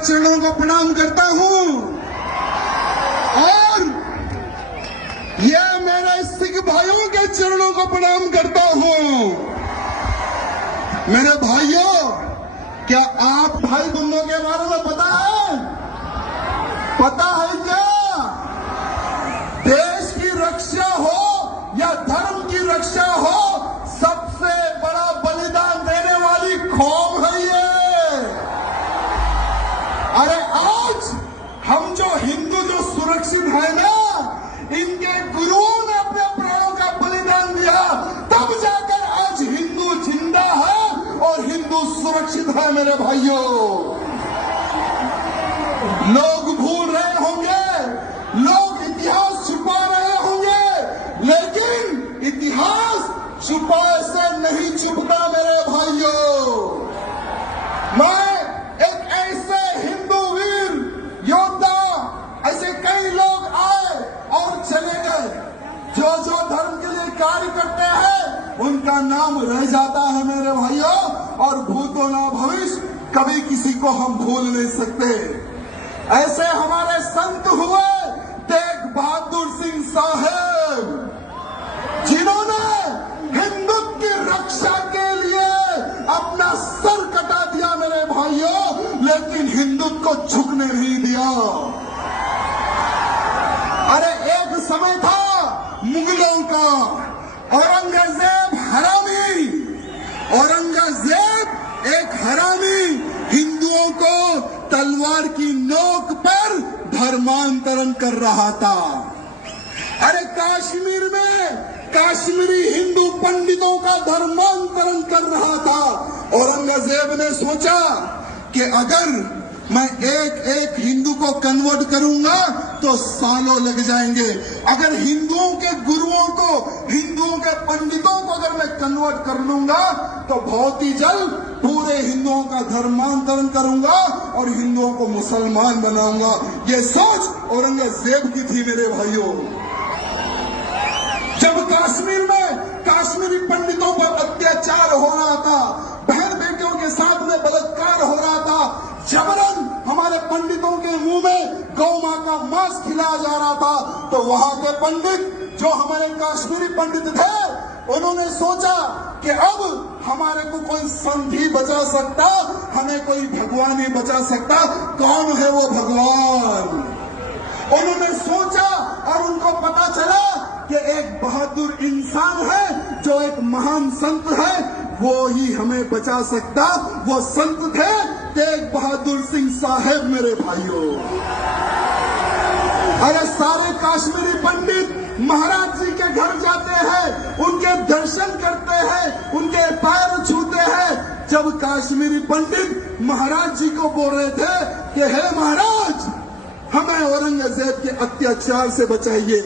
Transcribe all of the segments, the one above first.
चरणों को प्रणाम करता हूं और ये मेरे सिख भाइयों के चरणों को प्रणाम करता हूं। मेरे भाइयों, क्या आप भाई बंधुओं के बारे में पता है? पता है क्या? देश की रक्षा हो या धर्म की रक्षा हो, सबसे बड़ा बलिदान देने वाली कौम है ये। अरे आज हम जो हिंदू जो सुरक्षित है ना, इनके गुरुओं ने अपने प्राणों का बलिदान दिया, तब जाकर आज हिंदू जिंदा है और हिंदू सुरक्षित है। मेरे भाइयों, लोग भूल रहे होंगे, लोग इतिहास छुपा रहे होंगे, लेकिन इतिहास छुपाए से नहीं छुपता। मेरे भाइयों, मैं एक ऐसे हिंदू वीर योद्धा, ऐसे कई लोग आए और चले गए, जो जो धर्म के लिए कार्य करते हैं उनका नाम रह जाता है मेरे भाइयों, और भूतो ना भविष्य कभी किसी को हम भूल नहीं सकते। ऐसे हमारे संत हुए तेग बहादुर सिंह साहब, जिन्होंने हिंदुत्व की रक्षा के लिए अपना सर कटा दिया मेरे भाइयों, लेकिन हिंदुत्व को झुकने नहीं दिया। अरे एक समय था मुगलों का, औरंगजेब हरामी, औरंगजेब एक हरामी हिंदुओं को तलवार की नोक पर धर्मांतरण कर रहा था। अरे कश्मीर में कश्मीरी हिंदू पंडितों का धर्मांतरण कर रहा था। औरंगजेब ने सोचा कि अगर मैं एक एक हिंदू को कन्वर्ट करूंगा तो सालों लग जाएंगे। अगर हिंदुओं के गुरुओं को, हिंदुओं के पंडितों को अगर मैं कन्वर्ट कर लूंगा तो बहुत ही जल्द पूरे हिंदुओं का धर्मांतरण करूंगा और हिंदुओं को मुसलमान बनाऊंगा। ये सोच औरंगजेब की थी मेरे भाइयों। जब कश्मीर में कश्मीरी पंडितों पर अत्याचार हो रहा था, बहन बेटियों के साथ में बलात्कार हो रहा था, जबरन हमारे पंडितों के मुंह में गौ मां का मांस खिलाया जा रहा था, तो वहां के पंडित जो हमारे कश्मीरी पंडित थे, उन्होंने सोचा कि अब हमारे को कोई संत ही बचा सकता, हमें कोई भगवान ही बचा सकता। कौन है वो भगवान? उन्होंने सोचा और उनको पता चला कि एक बहादुर इंसान है, जो एक महान संत है, वो ही हमें बचा सकता। वो संत थे तेग बहादुर सिंह साहब मेरे भाइयों। अरे सारे कश्मीरी पंडित महाराज जी के घर जाते हैं, उनके दर्शन करते हैं, उनके पैर छूते हैं। जब कश्मीरी पंडित महाराज जी को बोल रहे थे कि हे महाराज, हमें औरंगजेब के अत्याचार से बचाइए,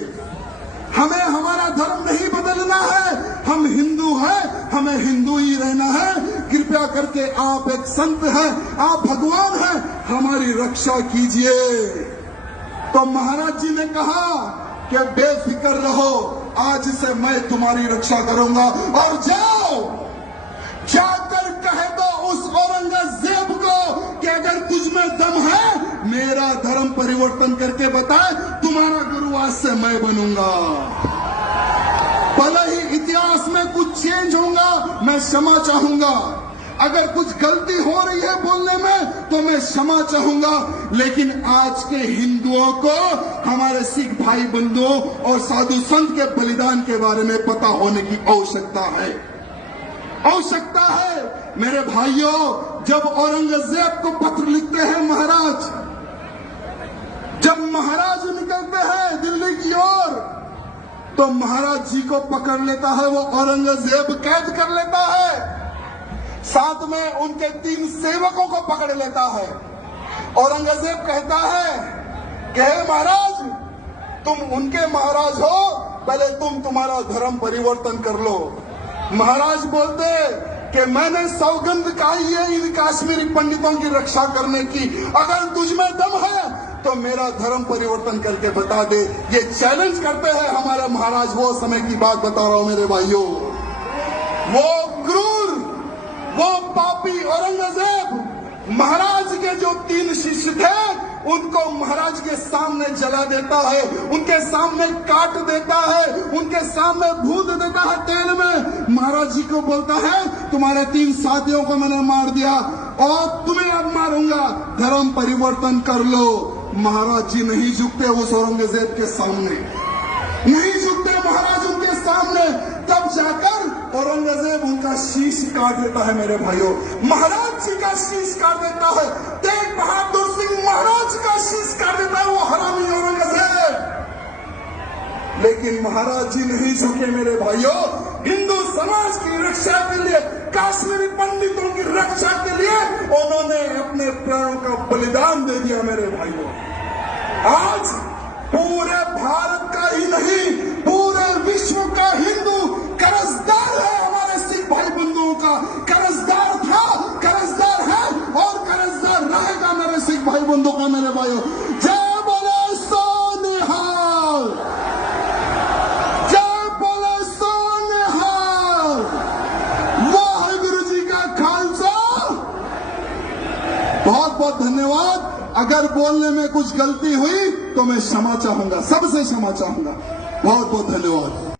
हमें हमारा धर्म नहीं बदलना है, हम हिंदू हैं, हमें हिंदू ही रहना है, कृपया करके आप एक संत हैं, आप भगवान हैं, हमारी रक्षा कीजिए। तो महाराज जी ने कहा कि बेफिक्र रहो, आज से मैं तुम्हारी रक्षा करूंगा, और जाओ जाकर कह दो उस औरंगजेब को कि अगर तुझ में दम है, मेरा धर्म परिवर्तन करके बताए, तुम्हारा गुरु आज से मैं बनूंगा। भले ही इतिहास में कुछ चेंज होगा, मैं क्षमा चाहूंगा। अगर कुछ गलती हो रही है बोलने में तो मैं क्षमा चाहूंगा, लेकिन आज के हिंदुओं को हमारे सिख भाई बंधुओं और साधु संत के बलिदान के बारे में पता होने की आवश्यकता है, आवश्यकता है। मेरे भाइयों, जब औरंगजेब को पत्र लिखते हैं महाराज, जब महाराज निकलते हैं दिल्ली की ओर, तो महाराज जी को पकड़ लेता है वो औरंगजेब, कैद कर लेता है, साथ में उनके 3 सेवकों को पकड़ लेता है। औरंगजेब कहता है कि हे महाराज, तुम उनके महाराज हो, पहले तुम तुम्हारा धर्म परिवर्तन कर लो। महाराज बोलते कि मैंने सौगंध खाई है इन कश्मीरी पंडितों की रक्षा करने की, अगर तुझमें दम है तो मेरा धर्म परिवर्तन करके बता दे। ये चैलेंज करते हैं हमारे महाराज। वो समय की बात बता रहा हूं मेरे भाइयों। वो क्रूर, वो पापी औरंगजेब महाराज के जो 3 शिष्य उनको महाराज के सामने जला देता है, उनके सामने काट देता है, उनके सामने भून देता है तेल में। महाराज जी को बोलता है तुम्हारे 3 साथियों को मैंने मार दिया और तुम्हें अब मारूंगा, धर्म परिवर्तन कर लो। महाराज जी नहीं झुकते उस औरंगजेब के सामने, नहीं झुकते महाराज उनके सामने। तब जाकर औरंगजेब उनका शीश काट देता है मेरे भाइयों, महाराज जी का शीश काट देता है। तेग बहादुर सिंह महाराज का शीश काट देता है वो हरामी औरंगजेब। लेकिन महाराज जी नहीं झुके मेरे भाइयों, हिंदू समाज की रक्षा के लिए, काश्मीरी पंडितों की रक्षा के लिए उन्होंने अपने प्राणों का बलिदान दे दिया मेरे भाइयों। आज पूरे भारत का ही नहीं, पूरे विश्व का हिंदू कर्जदार है हमारे सिख भाई बंधुओं का। कर्जदार था, कर्जदार है और कर्जदार रहेगा मेरे सिख भाई बंधुओं का मेरे भाइयों। जय बोले सो निहाल, जय बोले सो निहाल। वाहिगुरु जी का खालसा। बहुत बहुत धन्यवाद। अगर बोलने में कुछ गलती हुई तो मैं क्षमा चाहूंगा, सबसे क्षमा चाहूंगा। बहुत बहुत धन्यवाद।